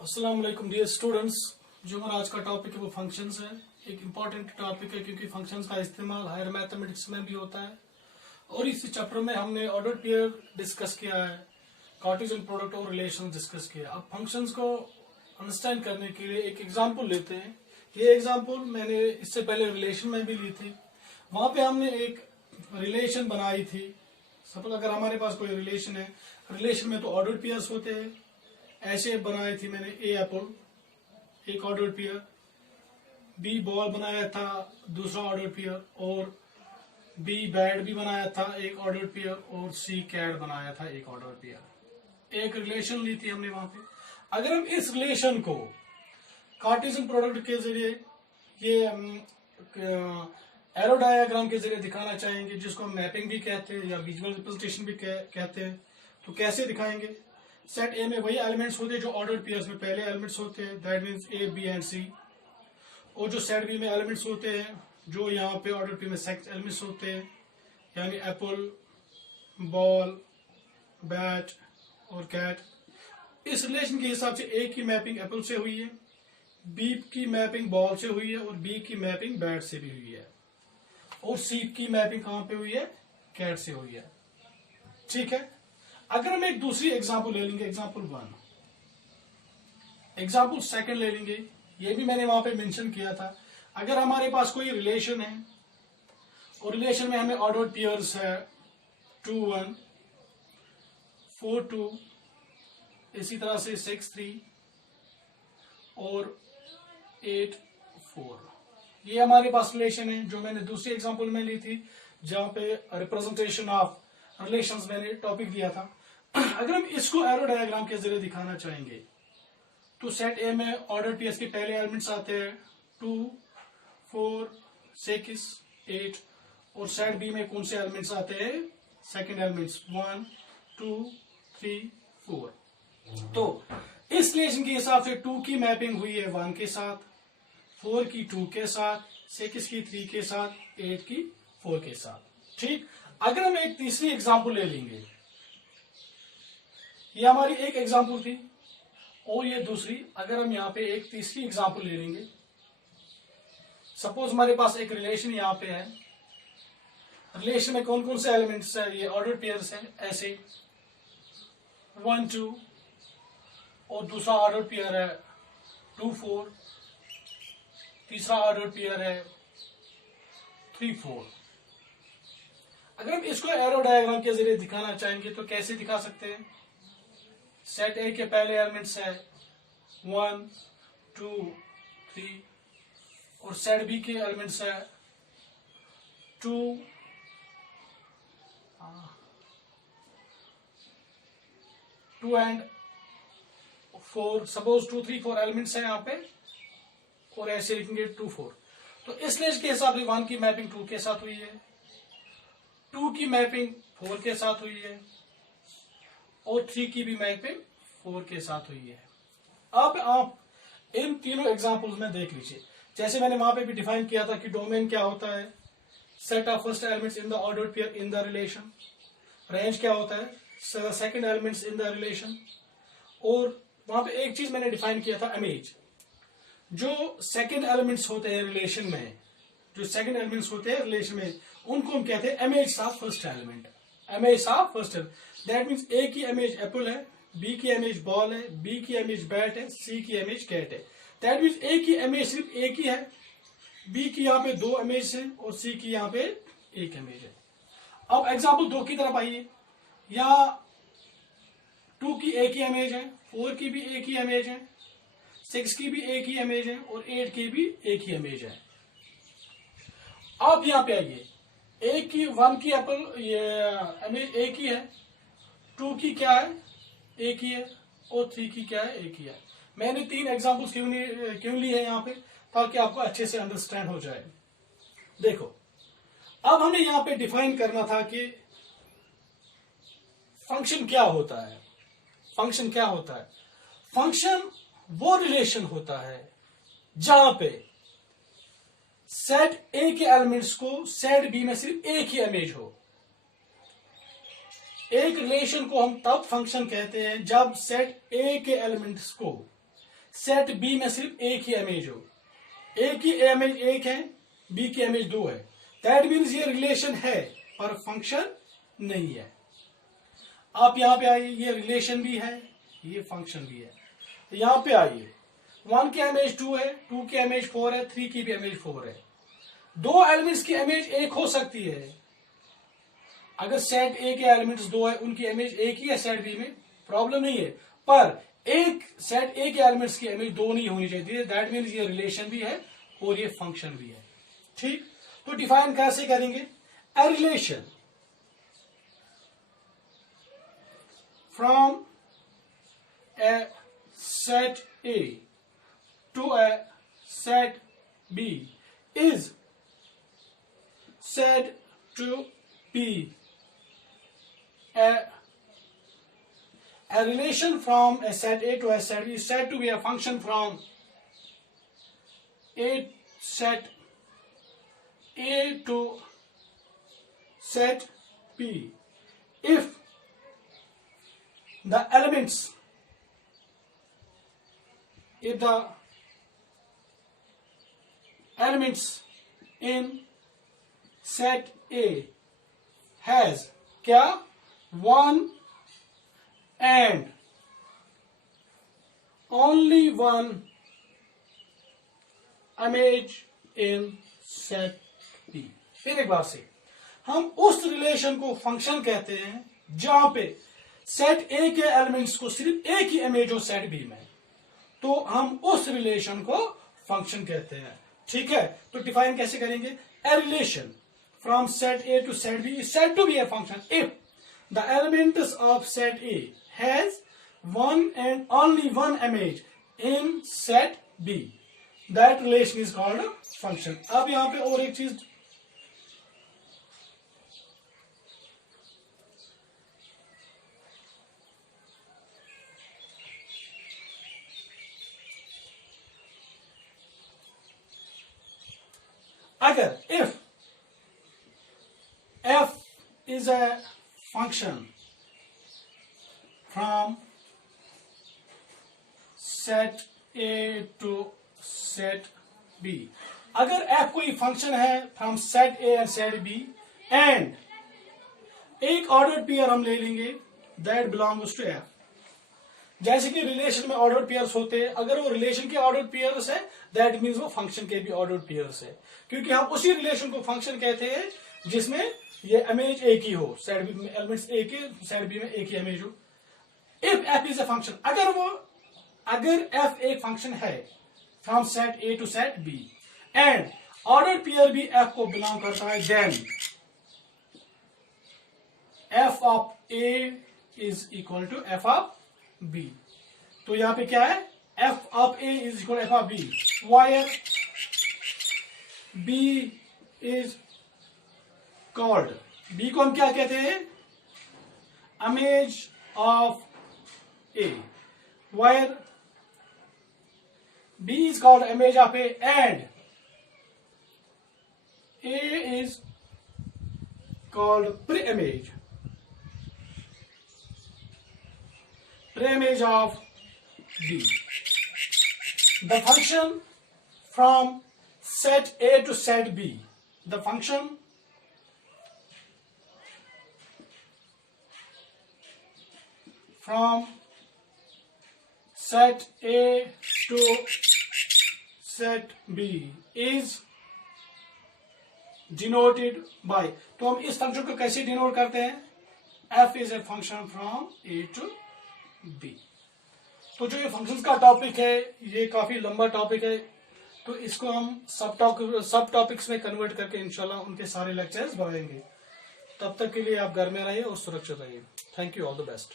अस्सलाम वालेकुम dear students. जो हमारा आज का टॉपिक है वो फंक्शंस है। एक इम्पॉर्टेंट टॉपिक है क्योंकि फंक्शंस का इस्तेमाल हायर मैथमेटिक्स में भी होता है। और इस चैप्टर में हमने ऑर्डर पेयर डिस्कस किया है, कार्टेशियन प्रोडक्ट और रिलेशन डिस्कस किया। अब फंक्शंस को अंडरस्टैंड करने के लिए एक एग्जांपल लेते हैं। ये एग्जांपल मैंने इससे पहले रिलेशन में भी ली थी। वहां पे हमने एक रिलेशन बनाई थी। सपोज अगर हमारे पास कोई रिलेशन है, रिलेशन में तो ऑर्डर पेयर्स होते हैं। ऐसे बनाई थी मैंने ए एप्पल, एक ऑर्डर पेयर, बी बॉल बनाया था दूसरा ऑर्डर पेयर, और बी बैट भी बनाया था एक ऑर्डर पेयर, और सी कैट बनाया था एक ऑर्डर पेयर। एक रिलेशन ली थी हमने वहां पे। अगर हम इस रिलेशन को कार्टेशियन प्रोडक्ट के जरिए, ये एरो डायग्राम के जरिए दिखाना चाहेंगे, जिसको हम मैपिंग भी कहते हैं या विजुअल रिप्रेजेंटेशन भी कहते हैं, तो कैसे दिखाएंगे? सेट ए में वही एलिमेंट्स होते हैं जो ऑर्डर पेयर्स में पहले एलिमेंट्स होते हैं, that means A B and C. और जो सेट बी में एलिमेंट्स होते हैं जो यहाँ पे ऑर्डर पी में सेक्स एलिमेंट्स होते हैं, यानी एप्पल, बॉल, बैट और कैट। इस रिलेशन के हिसाब से ए की मैपिंग एप्पल से हुई है, बी की मैपिंग बॉल से हुई है, और बी की मैपिंग बैट से भी हुई है, और सी की मैपिंग कहां पे हुई है? कैट से हुई है। ठीक है। अगर हम एक दूसरी एग्जांपल ले लेंगे, एग्जांपल 1, एग्जांपल 2 ले लेंगे, ये भी मैंने वहां पे मेंशन किया था। अगर हमारे पास कोई रिलेशन है और रिलेशन में हमें ऑर्डर पेयर्स है 2 1 4 2, इसी तरह से 6 3 और 8 4, ये हमारे पास रिलेशन है जो मैंने दूसरी एग्जांपल में ली थी, जहां पे रिप्रेजेंटेशन ऑफ रिलेशंस मैंने टॉपिक दिया था। अगर हम इसको एरो डायग्राम के जरिए दिखाना चाहेंगे, तो सेट ए में ऑर्डर पेयर्स के पहले एलिमेंट्स आते हैं 2 4 6 8, और सेट बी में कौन से एलिमेंट्स आते हैं? Second elements 1 2 3 4। तो इस रिलेशन के हिसाब से 2 की मैपिंग हुई है 1 के साथ, 4 की 2 के साथ, 6 की 3 के साथ, 8 की 4 के साथ। ठीक। अगर हम एक तीसरी एग्जांपल ले लेंगे, ये हमारी एक एग्जांपल थी, और ये दूसरी। अगर हम यहाँ पे एक तीसरी एग्जांपल ले लेंगे, सपोज हमारे पास एक रिलेशन यहाँ पे है। रिलेशन में कौन कौन से एलिमेंट्स है? ये ऑर्डर पेयर्स हैं, ऐसे 1 2, और दूसरा ऑर्डर पेयर है 2 4, तीसरा ऑर्डर पेयर है 3 4। अगर हम इसको एरो डायग्राम के जरिए दिखाना चाहेंगे तो कैसे दिखा सकते हैं? सेट ए के पहले एलिमेंट्स है 1 2 3, और सेट बी के एलिमेंट्स है 2 2 एंड 4। सपोज 2 3 4 एलिमेंट्स है यहाँ पे, और ऐसे लिखेंगे 2 4। तो इस लिस्ट के हिसाब से 1 की मैपिंग 2 के साथ हुई है, 2 की मैपिंग 4 के साथ हुई है, और 3 की भी मैपिंग 4 के साथ हुई है। अब आप इन तीनों एग्जांपल्स में देख लीजिए। जैसे मैंने वहां पे भी डिफाइन किया था कि डोमेन क्या होता है? Set of first elements in the order pair in the relation. Range क्या होता है? Second elements in the relation. और वहां पे एक चीज मैंने डिफाइन किया था, इमेज। जो सेकंड एलिमेंट्स होते हैं रिलेशन में, जो सेकंड एलिमेंट्स होते हैं रिलेशन में, उनको हम कहते हैं image of first element. Image of first element, that means A की इमेज एप्पल है, बी की इमेज बॉल है, बी की इमेज बैट है, सी की इमेज कैट है। दैट मींस ए की इमेज सिर्फ एक ही है, बी की यहाँ पे 2 इमेज है, और सी की यहाँ पे 1 इमेज है। अब एग्जाम्पल 2 की तरफ आइए। यहाँ 2 की एक ही इमेज है, 4 की भी एक ही इमेज है, 6 की भी एक ही इमेज है, और 8 की भी एक ही इमेज है। आप यहाँ पे आइए, 1 की एप्पल ये इमेज एक ही है, 2 की क्या है? एक ही है, और 3 की क्या है? एक ही है। मैंने 3 एग्जांपल्स क्यों ली है यहाँ पे? ताकि आपको अच्छे से अंडरस्टैंड हो जाए। देखो, अब हमें यहाँ पे डिफाइन करना था कि फंक्शन क्या होता है। फंक्शन क्या होता है? फंक्शन वो रिलेशन होता है जहां पे सेट ए के एलिमेंट्स को सेट बी में सिर्फ एक ही इमेज हो। एक रिलेशन को हम तब फंक्शन कहते हैं जब सेट ए के एलिमेंट्स को सेट बी में सिर्फ एक ही इमेज हो, ए की इमेज एक है, बी की इमेज दो है, दैट मीन्स ये रिलेशन है पर फंक्शन नहीं है। आप यहां पे आइए, ये रिलेशन भी है, ये फंक्शन भी है। तो यहां पे आइए, 1 की इमेज 2 है, 2 की इमेज 4 है, 3 की भी इमेज 4 है। दो एलिमेंट्स की इमेज एक हो सकती है, अगर सेट ए के एलिमेंट्स दो है, उनकी इमेज एक ही है सेट बी में, प्रॉब्लम नहीं है, पर एक सेट ए के एलिमेंट्स की इमेज दो नहीं होनी चाहिए, दैट मीन्स ये रिलेशन भी है और ये फंक्शन भी है। ठीक, तो डिफाइन कैसे करेंगे? A relation from a set A to a set B is said to be a relation from a set A to a set B is said to be a function from set A to set B if the elements in set A has क्या 1 and only one image in set B। फिर एक बार से, हम उस relation को function कहते हैं जहां पे सेट A के एलिमेंट्स को सिर्फ एक ही इमेज हो सेट B में, तो हम उस रिलेशन को फंक्शन कहते हैं। ठीक है, तो डिफाइन कैसे करेंगे? A relation from set A to set B is said to be a function if the elements of set A has one and only one image in set B. That relation is called a function. अब यहां पे और एक चीज, अगर if f is a function from set A to set B, अगर f कोई function है from set A and set B and एक ऑर्डर्ड पेयर हम ले लेंगे दैट बिलोंग्स टू f, जैसे कि रिलेशन में ऑर्डर्ड पेयर्स होते हैं, अगर वो रिलेशन के ऑर्डर्ड पेयर्स है दैट मीन्स वो फंक्शन के भी ऑर्डर्ड पेयर्स है, क्योंकि हम उसी रिलेशन को फंक्शन कहते हैं जिसमें ये इमेज एक ही हो, सेट बी में एलिमेंट्स एक ही, सेट बी में एक ही इमेज हो। If F is a function, अगर एफ एक फंक्शन है from set A to set B and ordered pair भी एफ को बिलोंग करता है, then F of A is equal to F of B. तो यहां पे क्या है? F of A is equal F of B, where B is called, B को हम क्या कहते हैं? Image of A, where B is called image of A and A is called pre-image of B. The function from set A to set B, the function from set A to set B is denoted by, तो हम इस function को कैसे denote करते हैं? f is a function from A to B। तो जो ये फंक्शंस का टॉपिक है ये काफी लंबा टॉपिक है, तो इसको हम सब टॉपिक्स में कन्वर्ट करके इंशाल्लाह उनके सारे लेक्चर्स बनाएंगे। तब तक के लिए आप घर में रहिए और सुरक्षित रहिए। Thank you, all the best.